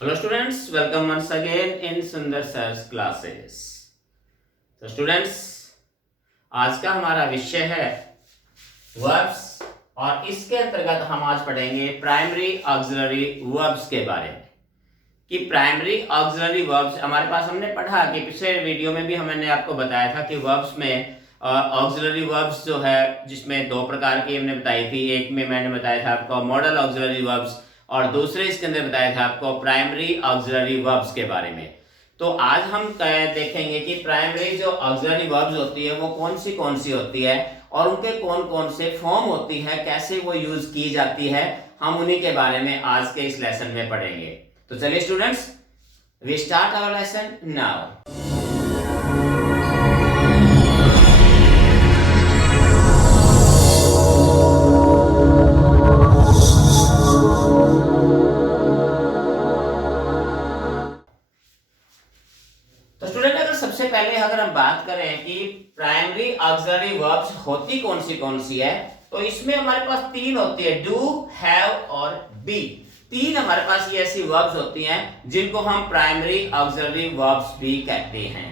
Hello students, welcome once again in Sundar sir's classes. तो students, आज का हमारा विषय है वर्ब्स और इसके अंतर्गत हम आज पढ़ेंगे प्राइमरी ऑक्सिलरी वर्ब्स के बारे में। कि प्राइमरी ऑक्सिलरी वर्ब्स हमारे पास हमने पढ़ा कि पिछले वीडियो में भी हमने आपको बताया था कि वर्ब्स में ऑक्सिलरी वर्ब्स जो है जिसमें दो प्रकार की हमने बताई थी। एक में मैंने बताया था आपको मॉडल ऑक्सिलरी वर्ब्स और दूसरे इसके अंदर बताया था आपको प्राइमरी ऑक्सिलरी वर्ब्स के बारे में। तो आज हम देखेंगे कि प्राइमरी जो ऑक्सिलरी वर्ब्स होती है वो कौन सी होती है और उनके कौन कौन से फॉर्म होती है, कैसे वो यूज की जाती है, हम उन्हीं के बारे में आज के इस लेसन में पढ़ेंगे। तो चलिए students, we start our lesson now. तो स्टूडेंट, सबसे पहले अगर हम बात करें कि प्राइमरी ऑक्सिलरी वर्ब्स होती कौन सी है, तो इसमें हमारे पास तीन होती है, डू, हैव और बी। तीन हमारे पास ये ऐसी वर्ब्स होती हैं जिनको हम प्राइमरी ऑक्सिलरी वर्ब्स भी कहते हैं।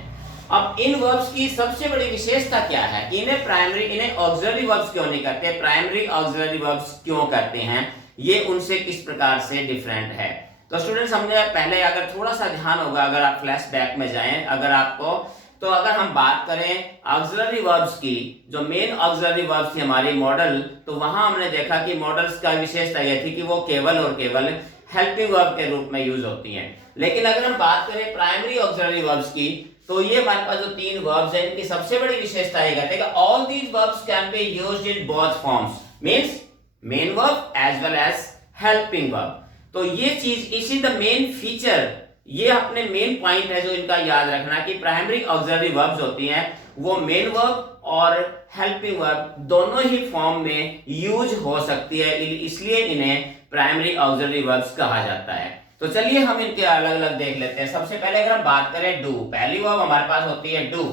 अब इन वर्ब्स की सबसे बड़ी विशेषता क्या है कि इन्हें ऑक्सिलरी वर्ब्स क्यों नहीं कहते, प्राइमरी ऑक्सिलरी वर्ब्स क्यों कहते हैं, ये उनसे किस प्रकार से डिफरेंट है। तो स्टूडेंट्स, हमने पहले अगर थोड़ा सा ध्यान होगा, अगर आप फ्लैशबैक में जाएं अगर आपको, तो अगर हम बात करें ऑक्सिलरी वर्ब्स की, जो मेन ऑक्सिलरी वर्ब्स थी हमारी मॉडल, तो वहां हमने देखा कि मॉडल्स का विशेषता यह थी कि वो केवल और केवल हेल्पिंग वर्ब के रूप में यूज होती हैं। लेकिन अगर हम बात करें प्राइमरी ऑक्सिलरी वर्ब्स की, तो ये हमारे पास जो तीन वर्ब्स हैं इनकी सबसे बड़ी विशेषता ये कहते हैं कि all these verbs can be used in both forms, means main verb as well as helping verb. तो ये चीज, इसी द मेन फीचर, ये अपने मेन पॉइंट है जो इनका याद रखना कि प्राइमरी ऑक्सिलरी वर्ब्स होती हैं वो मेन वर्ब और हेल्पिंग वर्ब दोनों ही फॉर्म में यूज हो सकती है, इसलिए इन्हें प्राइमरी ऑक्सिलरी वर्ब्स कहा जाता है। तो चलिए हम इनके अलग अलग देख लेते हैं। सबसे पहले अगर हम बात करें डू, पहली वर्ब हमारे पास होती है डू।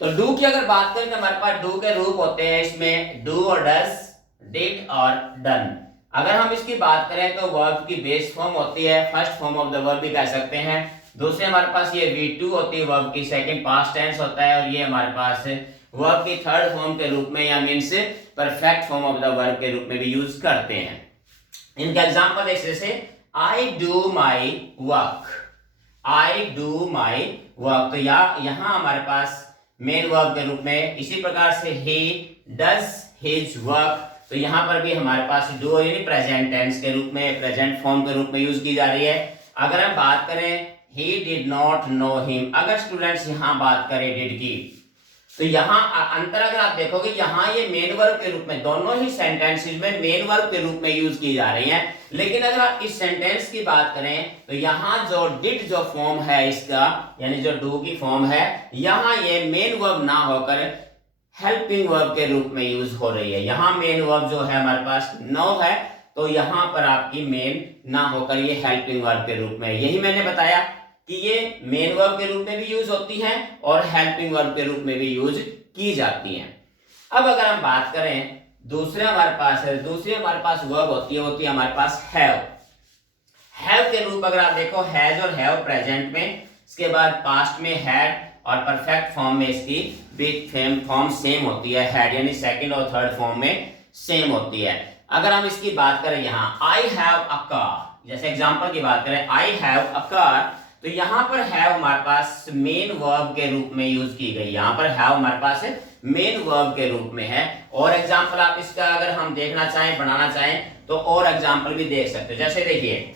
तो डू की अगर बात करें तो हमारे पास डू के रूप होते हैं इसमें डू और डज, डिड और डन। अगर हम इसकी बात करें तो वर्ब की बेस फॉर्म होती है, first form of the verb भी कह सकते हैं। दूसरे हमारे पास ये V2 होती है, वर्ब की सेकंड पास्ट टेंस होता है, और ये हमारे पास वर्ब की थर्ड फॉर्म के रूप में या means perfect form of the verb के रूप में भी यूज करते हैं। इनका एग्जांपल देख जैसे I do my work, I do my work, तो यहाँ हमारे पास मेन वर्ब के रूप में। इसी प्रकार से he does his work, तो यहाँ पर भी हमारे पास डू यानी प्रेजेंट टेंस के रूप में, प्रेजेंट फॉर्म के रूप में यूज की जा रही है। अगर हम बात करें he did not know him, अगर स्टूडेंट्स यहाँ बात करें did की, तो यहाँ अंतर अगर आप देखोगे, यहाँ ये मेन वर्ब के रूप में, दोनों ही सेंटेंसेस में मेन वर्ब के रूप में यूज की जा रही हैं। लेकिन अगर आप इस सेंटेंस की बात करें तो यहाँ जो डिड जो फॉर्म है इसका, यानी जो डू की फॉर्म है, यहाँ ये मेन वर्ब ना होकर हेल्पिंग वर्ब के रूप में यूज हो रही है। यहाँ मेन वर्ब जो है हमारे पास नो है, तो यहाँ पर आपकी मेन ना होकर ये हेल्पिंग वर्ब के रूप में, यही मैंने बताया कि ये मेन वर्ब के रूप में भी यूज होती हैं और हेल्पिंग वर्ब के रूप में भी यूज की जाती हैं। अब अगर हम बात करें दूसरे हमारे पास है, दूसरी हमारे पास वर्ब होती है हमारे पास हैव। हैव के रूप अगर आप देखो, हैज और हैव प्रेजेंट में, इसके बाद पास्ट में हैड, और परफेक्ट फॉर्म में इसकी बिग फॉर्म सेम होती है, हैड यानी सेकंड और थर्ड फॉर्म में सेम होती है। अगर हम इसकी बात करें यहाँ आई हैव अ कार, जैसे एग्जांपल की बात करें आई हैव अ कार, तो यहाँ पर हैव हमारे पास मेन वर्ब के रूप में यूज की गई, यहाँ पर हैव हमारे पास मेन वर्ब के रूप में है। और एग्जांपल आप इसका अगर हम देखना चाहें, बनाना चाहें, तो और एग्जांपल भी देख सकते हो। जैसे देखिए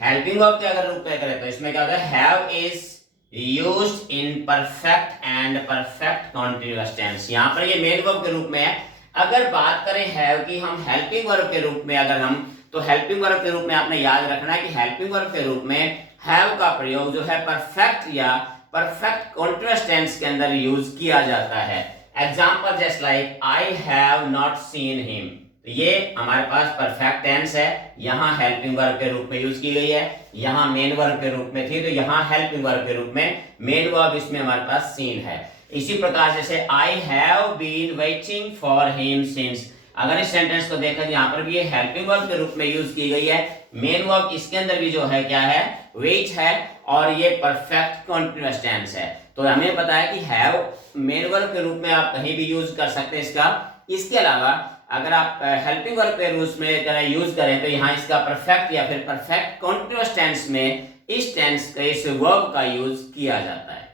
हेल्पिंग वर्ब के अगर रूप में करें तो इसमें क्या होता है, have is used in perfect and perfect continuous tense, यहाँ पर ये मेन वर्ब के रूप में है। अगर बात करें हैव की हम हेल्पिंग वर्ब के रूप में, अगर हम, तो हेल्पिंग वर्ब के रूप में आपने याद रखना है कि हेल्पिंग वर्ब के रूप में हैव का प्रयोग जो है परफेक्ट या परफेक्ट कंटीन्यूअस टेंस के अंदर यूज किया जाता है। Example just like I have not seen him, तो ये हमारे पास परफेक्ट टेंस है, यहाँ हेल्पिंग वर्ब के रूप में यूज की गई है, यहाँ मेन वर्ब के रूप में थी, तो यहाँ हेल्पिंग वर्ब के रूप में मेन वर्ब इसमें हमारे पास सीन है। इसी प्रकार जैसे I have been waiting for him since, अगर इस सेंटेंस को देखा यहाँ पर भी ये हेल्पिंग वर्ब के रूप में यूज की गई है। मेन वर्ब इसके अंदर भी जो है क्या है, व्हिच है, और ये परफेक्ट कंटीन्यूअस टेंस है। तो हमें पता है कि हैव मेन वर्ब के रूप में आप कहीं भी यूज कर सकते हैं इसका। इसके अलावा अगर आप हेल्पिंग वर्ब के रूप में यूज करें तो यहाँ इसका परफेक्ट या फिर परफेक्ट कंटीन्यूअस टेंस में इस टेंस का, इस वर्ब का यूज किया जाता है।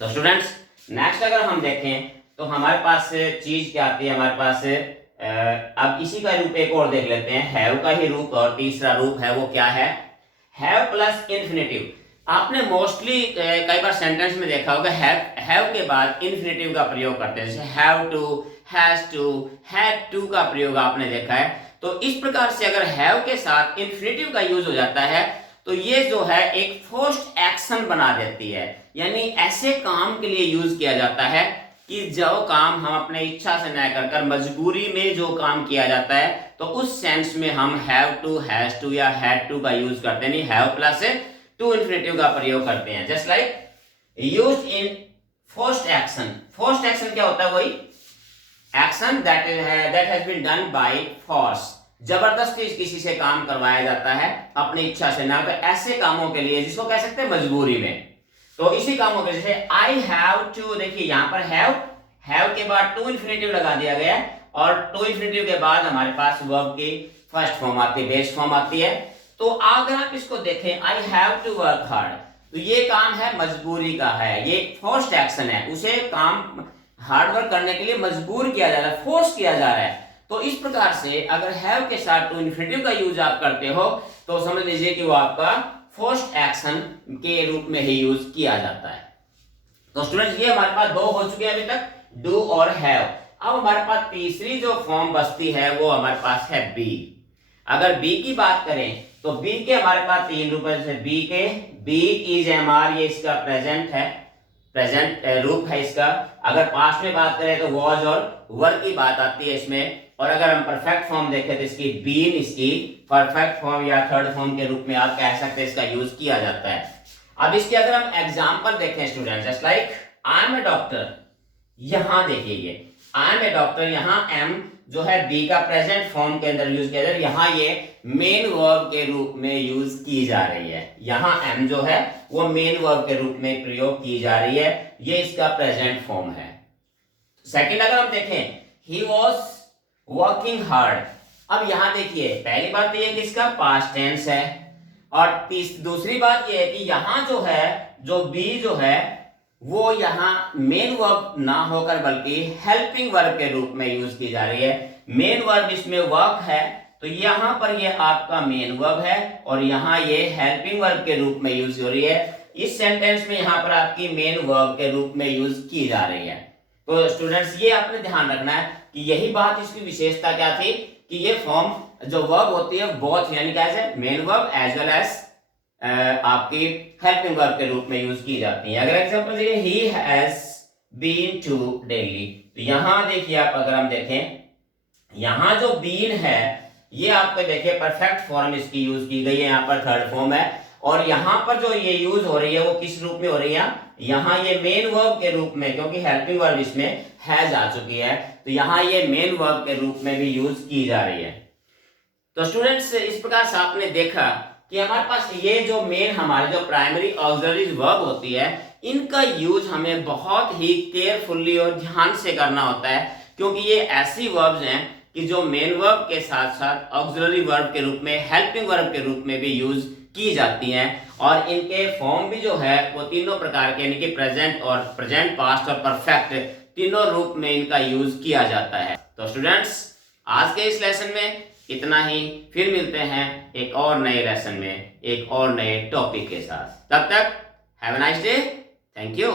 तो स्टूडेंट्स नेक्स्ट अगर हम देखें तो हमारे पास चीज क्या आती है, हमारे पास अब इसी का रूप एक और देख लेते हैं, हैव का ही रूप, और तीसरा रूप है वो क्या है, हैव प्लस इन्फिनेटिव। आपने मोस्टली कई बार सेंटेंस में देखा होगा हैव के बाद इन्फिनेटिव का प्रयोग करते हैं, जैसे have to, has to, had to का प्रयोग आपने देखा है। तो इस प्रकार से अगर हैव के साथ इन्फिनेटिव का यूज हो जाता है तो ये जो है एक फोर्स्ड एक्शन बना देती है, यानी ऐसे काम के लिए यूज किया जाता है कि जो काम हम अपने इच्छा से न कर मजबूरी में जो काम किया जाता है, तो उस सेंस में हम हैव टू, हैज टू या हैड टू का यूज करते हैं, हैव प्लस टू इन्फिनेटिव का प्रयोग करते हैं। Just like used in forced action. Forced action क्या होता है, वही action that has been done by force, जबरदस्ती किसी से काम करवाया जाता है अपनी इच्छा से ना, तो ऐसे कामों के लिए जिसको कह सकते हैं मजबूरी में। तो इसी कामों के जैसे आई हैव टू, देखिए यहाँ पर हैव के बाद टू इन्फिनेटिव लगा दिया गया है, और टू इन्फिनेटिव के बाद हमारे पास वर्ब की फर्स्ट फॉर्म आती है, बेस फॉर्म आती है। तो अगर आप इसको देखें, I have to work hard, तो ये काम है मजबूरी का है, ये फोर्स्ड एक्शन है, उसे काम हार्ड वर्क करने के लिए मजबूर किया जा रहा है, फोर्स किया जा रहा है। तो इस प्रकार से अगर हैव के साथ टू इन्फिनेटिव का यूज आप करते हो तो समझ लीजिए कि वो आपका फोर्स्ड एक्शन के रूप में ही यूज किया जाता है। तो स्टूडेंट्स ये हमारे पास दो हो चुके हैं अभी तक, डू और हैव। अब हमारे पास तीसरी जो फॉर्म बचती है वो हमारे पास है बी। अगर बी की बात करें तो बी के हमारे पास तीन रूप है, बी के बी इज एम आर, ये इसका प्रेजेंट है, प्रेजेंट रूप है इसका। अगर पास्ट में बात करें तो वॉज और वर की बात आती है इसमें, और अगर हम परफेक्ट फॉर्म देखें तो इसकी बीन, इसकी परफेक्ट फॉर्म या थर्ड फॉर्म के रूप में आप कह सकते हैं इसका यूज किया जाता है। अब इसके अगर हम एग्जांपल देखें student, just like I am a doctor, यहां देखिए ये आई एम ए डॉक्टर, यहां एम जो है बी का प्रेजेंट फॉर्म के अंदर यूज किया जा रहा है, यहां ये मेन वर्ब के रूप में यूज की जा रही है, यहां एम जो है वो मेन वर्ब के रूप में प्रयोग की जा रही है, ये इसका प्रेजेंट फॉर्म है। सेकंड अगर हम देखें, ही वॉज वर्किंग हार्ड, अब यहां देखिए पहली बात तो ये कि इसका पास्ट टेंस है, और दूसरी बात ये है कि यहां जो है जो बी जो है वो यहां मेन वर्ब ना होकर बल्कि हेल्पिंग वर्ब के रूप में यूज की जा रही है। मेन वर्ब इसमें वर्क है, तो यहां पर ये आपका मेन वर्ब है, और यहां ये हेल्पिंग वर्ब के रूप में यूज हो रही है। इस सेंटेंस में यहां पर आपकी मेन वर्ब के रूप में यूज की जा रही है। तो स्टूडेंट्स ये आपने ध्यान रखना है कि यही बात, इसकी विशेषता क्या थी कि ये फॉर्म जो वर्ब होती है बोथ, यानी कैसे main verb as well as आपकी हेल्पिंग वर्ब के रूप में यूज की जाती है। अगर एग्जांपल देखिए, he has been to Delhi, तो यहां देखिए आप अगर हम देखें, यहां जो बीन है ये आपको देखिए परफेक्ट फॉर्म इसकी यूज की गई है, यहां पर थर्ड फॉर्म है, और यहां पर जो ये यूज हो रही है वो किस रूप में हो रही है, यहां ये मेन वर्ब के रूप में, क्योंकि हेल्पिंग वर्ब इसमें हैज आ चुकी है, तो यहां ये मेन वर्ब के रूप में भी यूज की जा रही है। तो स्टूडेंट्स इस प्रकार से आपने देखा कि हमारे पास ये जो मेन हमारे जो प्राइमरी ऑक्सिलरी वर्ब होती है, इनका यूज हमें बहुत ही केयरफुली और ध्यान से करना होता है, क्योंकि ये ऐसी वर्ब्स हैं कि जो मेन वर्ब के साथ साथ ऑक्सिलरी वर्ब के रूप में, हेल्पिंग वर्ब के रूप में भी यूज की जाती हैं, और इनके फॉर्म भी जो है वो तीनों प्रकार के, यानी कि प्रेजेंट और प्रेजेंट, पास्ट और परफेक्ट, तीनों रूप में इनका यूज किया जाता है। तो स्टूडेंट्स आज के इस लेसन में इतना ही, फिर मिलते हैं एक और नए लेसन में एक और नए टॉपिक के साथ। तब तक have a nice day, thank you.